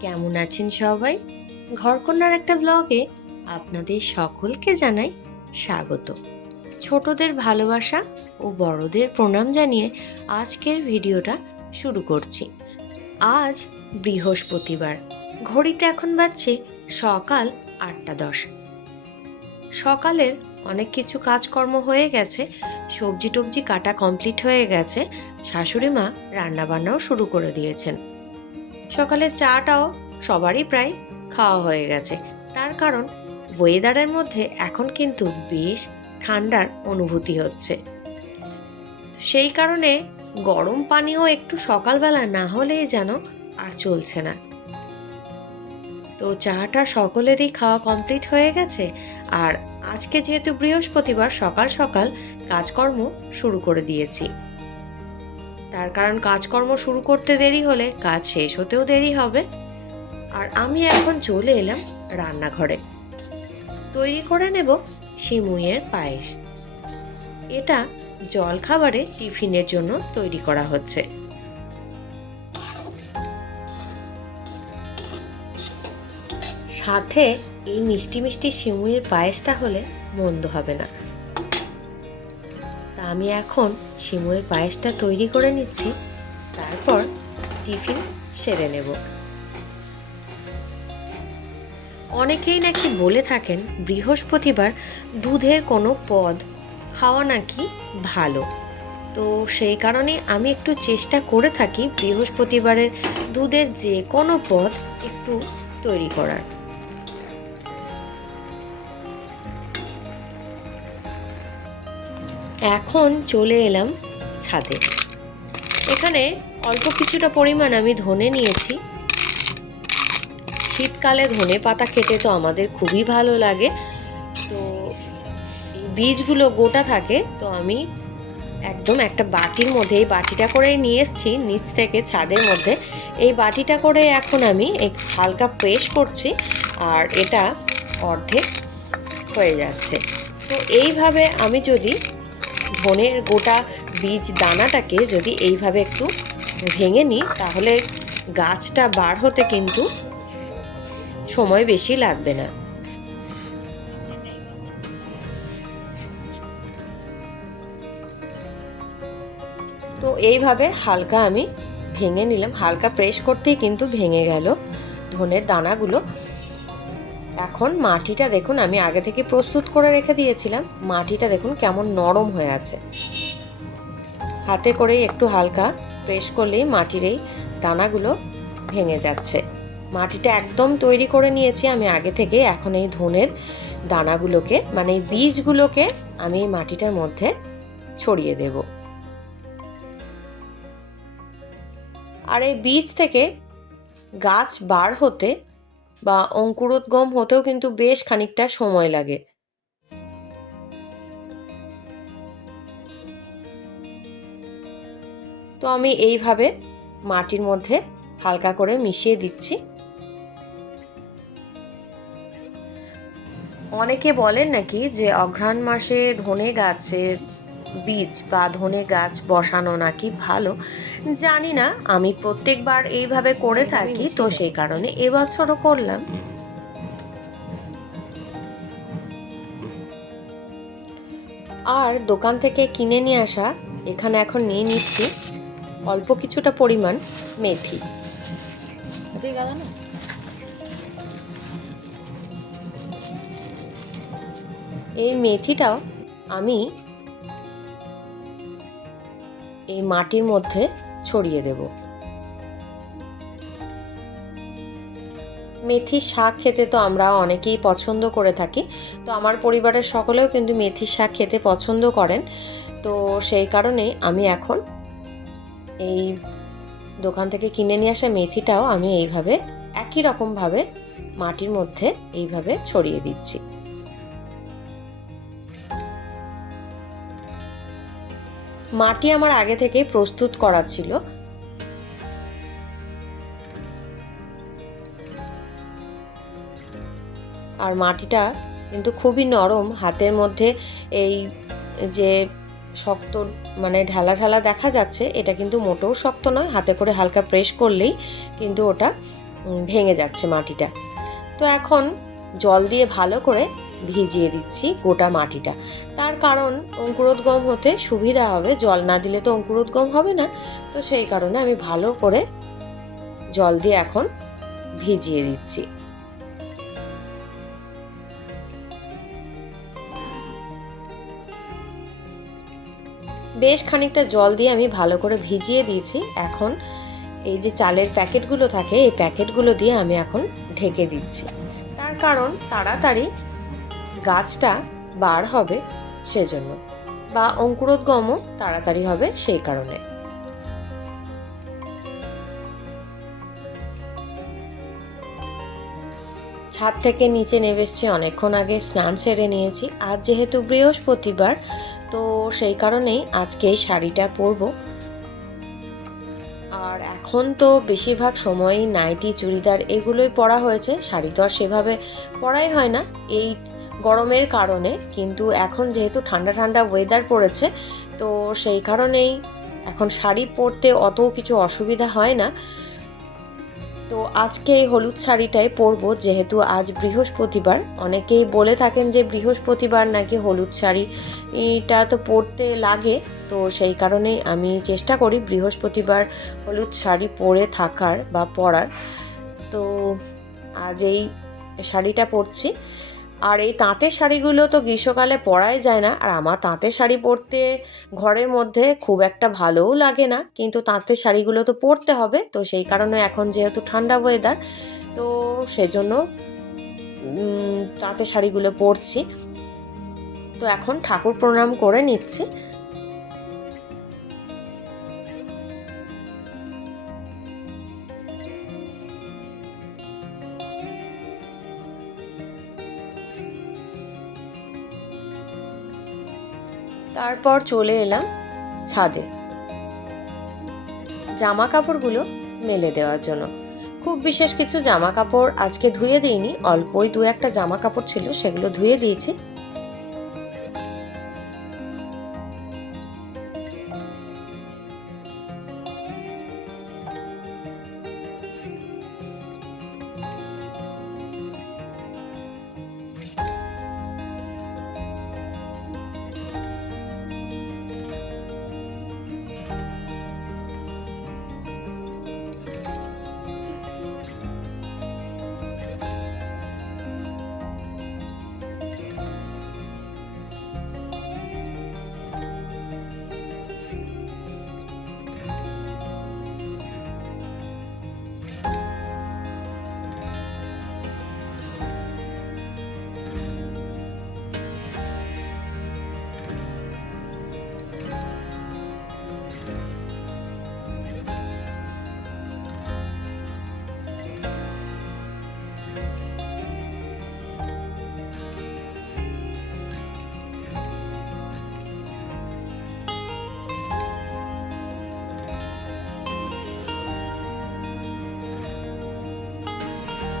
কেমন আছেন সবাই? ঘরকন্যার একটা ব্লগে আপনাদের সকলকে জানাই স্বাগত। ছোটদের ভালোবাসা ও বড়দের প্রণাম জানিয়ে আজকের ভিডিওটা শুরু করছি। আজ বৃহস্পতিবার, ঘড়িতে এখন বাজছে সকাল আটটা দশ। সকালের অনেক কিছু কাজকর্ম হয়ে গেছে সবজি টবজি কাটা কমপ্লিট হয়ে গেছে, শাশুড়ি মা রান্নাবান্নাও শুরু করে দিয়েছেন। সকালে চাটাও সবারই প্রায় খাওয়া হয়ে গেছে। তার কারণ ওয়েদারের মধ্যে এখন কিন্তু বেশ ঠান্ডার অনুভূতি হচ্ছে। সেই কারণে গরম পানীয় একটু সকালবেলা না হলেই যেন আর চলছে না। তো চাটা সকলেরই খাওয়া কমপ্লিট হয়ে গেছে আর আজকে যেহেতু বৃহস্পতিবার সকাল সকাল কাজকর্ম শুরু করে দিয়েছি। তার কারণ কাজকর্ম শুরু করতে দেরি হলে কাজ শেষ হতেও দেরি হবে। আর আমি এখন চলে এলাম রান্নাঘরে। তৈরি করে নেব সিমুইয়ের পায়েস। এটা জলখাবারে টিফিনের জন্য তৈরি করা হচ্ছে। সাথে এই মিষ্টি মিষ্টি সিমুইয়ের পায়েসটা হলে মন্দ হবে না। আমি এখন সিমুয়ের পায়েসটা তৈরি করে নিচ্ছি। তারপর টিফিন সেরে নেব। অনেকেই নাকি বলে থাকেন, বৃহস্পতিবার দুধের কোনো পদ খাওয়া নাকি ভালো। তো সেই কারণে আমি একটু চেষ্টা করে থাকি বৃহস্পতিবারের দুধের যে কোনো পদ একটু তৈরি করার। এখন চলে এলাম ছাদে। এখানে অল্প কিছুটা পরিমাণ আমি ধনে নিয়েছি। শীতকালে ধনে পাতা খেতে তো আমাদের খুবই ভালো লাগে। তো বীজগুলো গোটা থাকে, তো আমি একদম একটা বাটির মধ্যে এই বাটিটা করে নিয়ে এসেছি, নিচ থেকে ছাদের মধ্যে। এই বাটিটা করে এখন আমি এক হালকা প্রেস করছি আর এটা অর্ধেক হয়ে যাচ্ছে। তো এইভাবে আমি যদি ধনের গোটা বীজ দানাটাকে যদি এইভাবে একটু ভেঙে নিই, তাহলে গাছটা বার হতে কিন্তু সময় বেশি লাগবে না। তো এইভাবে হালকা আমি ভেঙে নিলাম। হালকা প্রেস করতেই কিন্তু ভেঙে গেল ধনের দানাগুলো। এখন মাটিটা দেখুন, আমি আগে থেকে প্রস্তুত করে রেখে দিয়েছিলাম। মাটিটা দেখুন কেমন নরম হয়ে আছে। হাতে করেই একটু হালকা প্রেস করলেই মাটির এই দানাগুলো ভেঙে যাচ্ছে। মাটিটা একদম তৈরি করে নিয়েছি আমি আগে থেকে। এখন এই ধনের দানাগুলোকে মানে এই বীজগুলোকে আমি এই মাটিটার মধ্যে ছড়িয়ে দেব। আর এই বীজ থেকে গাছ বার হতে বা অঙ্কুরোদ্গম হতেও কিন্তু বেশ খানিকটা সময় লাগে। তো আমি এইভাবে মাটির মধ্যে হালকা করে মিশিয়ে দিচ্ছি। অনেকে বলেন নাকি যে অঘ্রাণ মাসে ধনে গাছের বীজ বা ধনে গাছ বসানো নাকি ভালো, জানি না। আমি প্রত্যেকবার এইভাবে করে থাকি, তো সেই কারণে এবছরও করলাম। আর দোকান থেকে কিনে নিয়ে আসা, এখানে এখন নিয়ে নিচ্ছি অল্প কিছুটা পরিমাণ মেথি। এই মেথিটাও আমি এই মাটির মধ্যে ছড়িয়ে দেব। মেথি শাক খেতে তো আমরা অনেকেই পছন্দ করে থাকি। তো আমার পরিবারের সকলেও কিন্তু মেথি শাক খেতে পছন্দ করেন। তো সেই কারণে আমি এখন এই দোকান থেকে কিনে নিয়ে আসা মেথিটাও আমি এইভাবে, একই রকমভাবে মাটির মধ্যে এইভাবে ছড়িয়ে দিচ্ছি। মাটি আমার আগে থেকে প্রস্তুত করা ছিল। আর মাটিটা কিন্তু খুবই নরম, হাতের মধ্যে এই যে শক্ত মানে ঢালা ঢালা দেখা যাচ্ছে, এটা কিন্তু মোটেও শক্ত নয়, হাতে করে হালকা প্রেস করলেই কিন্তু ওটা ভেঙে যাচ্ছে মাটিটা। তো এখন জল দিয়ে ভালো করে ভিজিয়ে দিচ্ছি গোটা মাটিটা। তার কারণ অঙ্কুরোদ্গম হতে সুবিধা হবে, জল না দিলে তো অঙ্কুরোদ্গম হবে না। তো সেই কারণে আমি ভালো করে জল দিয়ে এখন ভিজিয়ে দিচ্ছি। বেশ খানিকটা জল দিয়ে আমি ভালো করে ভিজিয়ে দিয়েছি। এখন এই যে চালের প্যাকেটগুলো থাকে, এই প্যাকেটগুলো দিয়ে আমি এখন ঢেকে দিচ্ছি। তার কারণ তাড়াতাড়ি গাছটা বার হবে সেজন্য বা অঙ্কুরোদ্গমও তাড়াতাড়ি হবে সেই কারণে। ছাদ থেকে নিচে নেমে এসছি, অনেকক্ষণ আগে স্নান সেরে নিয়েছি। আজ যেহেতু বৃহস্পতিবার, তো সেই কারণেই আজকে এই শাড়িটা পরবো। আর এখন তো বেশিরভাগ সময়ই নাইটি, চুড়িদার এগুলোই পরা হয়েছে, শাড়ি তো আর সেভাবে পরাই হয় না। এই গরমের কারণে, কিন্তু এখন যেহেতু ঠান্ডা ঠান্ডা ওয়েদার পড়েছে, তো সেই কারণেই এখন শাড়ি পরতে অত কিছু অসুবিধা হয় না। তো আজকে এই হলুদ শাড়িটাই পরবো, যেহেতু আজ বৃহস্পতিবার। অনেকেই বলে থাকেন যে বৃহস্পতিবার নাকি হলুদ শাড়িটা তো পরতে লাগে, তো সেই কারণেই আমি চেষ্টা করি বৃহস্পতিবার হলুদ শাড়ি পরে থাকার বা পরার। তো আজ এই শাড়িটা পরছি। আর এই তাঁতের শাড়িগুলো তো গ্রীষ্মকালে পরাই যায় না। আর আমার তাঁতের শাড়ি পরতে ঘরের মধ্যে খুব একটা ভালোও লাগে না। কিন্তু তাঁতের শাড়িগুলো তো পরতে হবে। তো সেই কারণে এখন যেহেতু ঠান্ডা ওয়েদার তো সেজন্য তাঁতের শাড়িগুলো পরছি। তো এখন ঠাকুর প্রণাম করে নিচ্ছি। তারপর চলে এলাম ছাদে। জামা কাপড়গুলো মেলে দেওয়ার জন্য। খুব বিশেষ কিছু জামা কাপড় আজকে ধুয়ে দিইনি, অল্পই দু একটা জামা কাপড় ছিল, সেগুলো ধুয়ে দিয়েছি।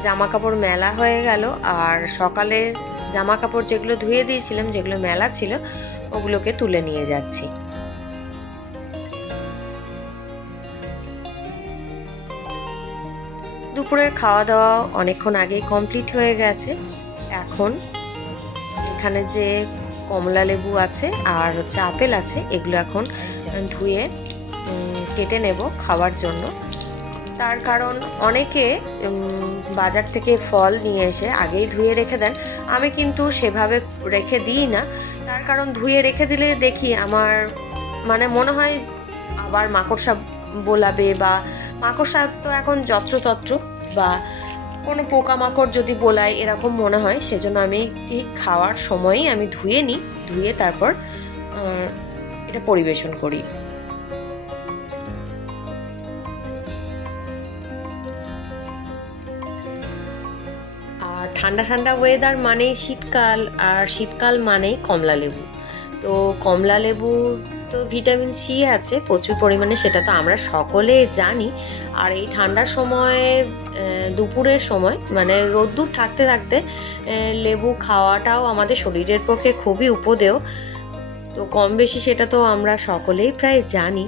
জামা কাপড় মেলা হয়ে গেল আর সকালে জামা কাপড় যেগুলো ধুয়ে দিয়েছিলাম, যেগুলো মেলা ছিল, ওগুলোকে তুলে নিয়ে যাচ্ছি। দুপুরের খাওয়া দাওয়া অনেকক্ষণ আগেই কমপ্লিট হয়ে গেছে। এখন এখানে যে কমলা লেবু আছে আর হচ্ছে আপেল আছে, এগুলো এখন ধুয়ে কেটে নেব খাওয়ার জন্য। তার কারণ অনেকে বাজার থেকে ফল নিয়ে এসে আগেই ধুয়ে রেখে দেন। আমি কিন্তু সেভাবে রেখে দিই না। তার কারণ ধুয়ে রেখে দিলে দেখি আমার মানে মনে হয় আবার মাকড়সা বোলাবে বা মাকড়সা তো এখন যত্রতত্র বা কোনো পোকামাকড় যদি বোলায় এরকম মনে হয়, সেজন্য আমি ঠিক খাওয়ার সময়ই আমি ধুয়ে নিই, ধুয়ে তারপর এটা পরিবেশন করি। ঠান্ডা ঠান্ডা ওয়েদার মানেই শীতকাল আর শীতকাল মানেই কমলা লেবু। তো কমলা লেবু তো ভিটামিন সি আছে, প্রচুর পরিমাণে সেটা তো আমরা সকলে জানি। আর এই ঠান্ডার সময় দুপুরের সময় মানে রোদ্দুর থাকতে থাকতে লেবু খাওয়াটাও আমাদের শরীরের পক্ষে খুবই উপদেয়। তো কম বেশি সেটা তো আমরা সকলেই প্রায় জানি।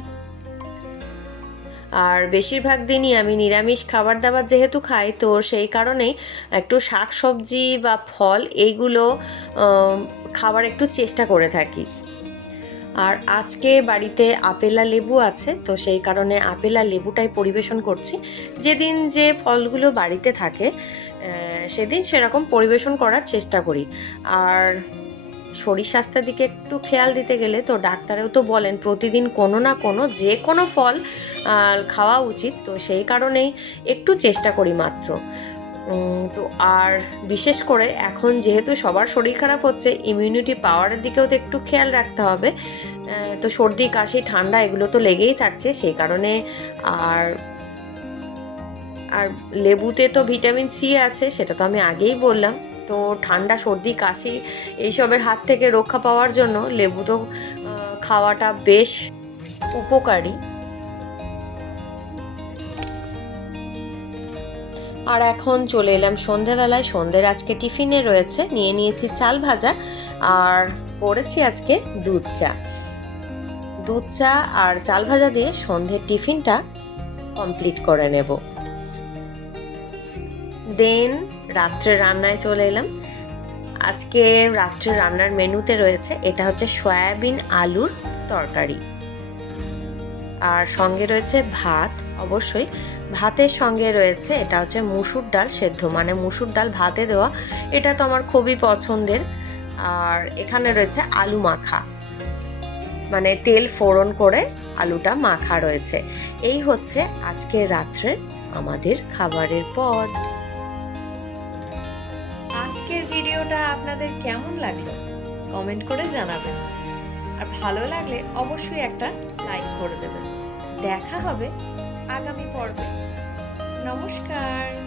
আর বেশিরভাগ দিনই আমি নিরামিষ খাবার দাবার যেহেতু খাই, তো সেই কারণেই একটু শাক সবজি বা ফল এইগুলো খাবার একটু চেষ্টা করে থাকি। আর আজকে বাড়িতে আপেলা লেবু আছে, তো সেই কারণে আপেলা লেবুটাই পরিবেশন করছি। যেদিন যে ফলগুলো বাড়িতে থাকে সেদিন সেরকম পরিবেশন করার চেষ্টা করি। আর শরীর স্বাস্থ্যের দিকে একটু খেয়াল দিতে গেলে তো ডাক্তারেও তো বলেন প্রতিদিন কোনো না কোনো যে কোনো ফল খাওয়া উচিত। তো সেই কারণেই একটু চেষ্টা করি মাত্র। তো আর বিশেষ করে এখন যেহেতু সবার শরীর খারাপ হচ্ছে ইমিউনিটি পাওয়ারের দিকেও তো একটু খেয়াল রাখতে হবে। তো সর্দি, কাশি, ঠান্ডা এগুলো তো লেগেই থাকছে, সেই কারণে আর আর লেবুতে তো ভিটামিন সি আছে, সেটা তো আমি আগেই বললাম। তো ঠান্ডা, সর্দি, কাশি এইসবের হাত থেকে রক্ষা পাওয়ার জন্য লেবু তো খাওয়াটা বেশ উপকারী। আর এখন চলে এলাম সন্ধেবেলায়। সন্ধ্যের আজকে টিফিনে রয়েছে, নিয়ে নিয়েছি চাল ভাজা আর করেছি আজকে দুধ চা। দুধ চা আর চাল ভাজা দিয়ে সন্ধ্যের টিফিনটা কমপ্লিট করে নেব। দেন রাত্রে রান্নায় চলে এলাম। আজকে রাত্রে রান্নার মেনুতে রয়েছে, এটা হচ্ছে সয়াবিন আলুর তরকারি। আর সঙ্গে রয়েছে ভাত, অবশ্যই। ভাতের সঙ্গে রয়েছে, এটা হচ্ছে মুসুর ডাল সেদ্ধ। মানে মুসুর ডাল ভাতে দেওয়া, এটা তো আমার খুবই পছন্দের। আর এখানে রয়েছে আলু মাখা। মানে তেল ফোড়ন করে আলুটা মাখা রয়েছে। এই হচ্ছে আজকের রাত্রের আমাদের খাবারের পদ। ভিডিওটা আপনাদের কেমন লাগল? কমেন্ট করে জানাবেন। আর ভালো লাগলে অবশ্যই একটা লাইক করে দেবেন। দেখা হবে আগামী পর্বে। নমস্কার।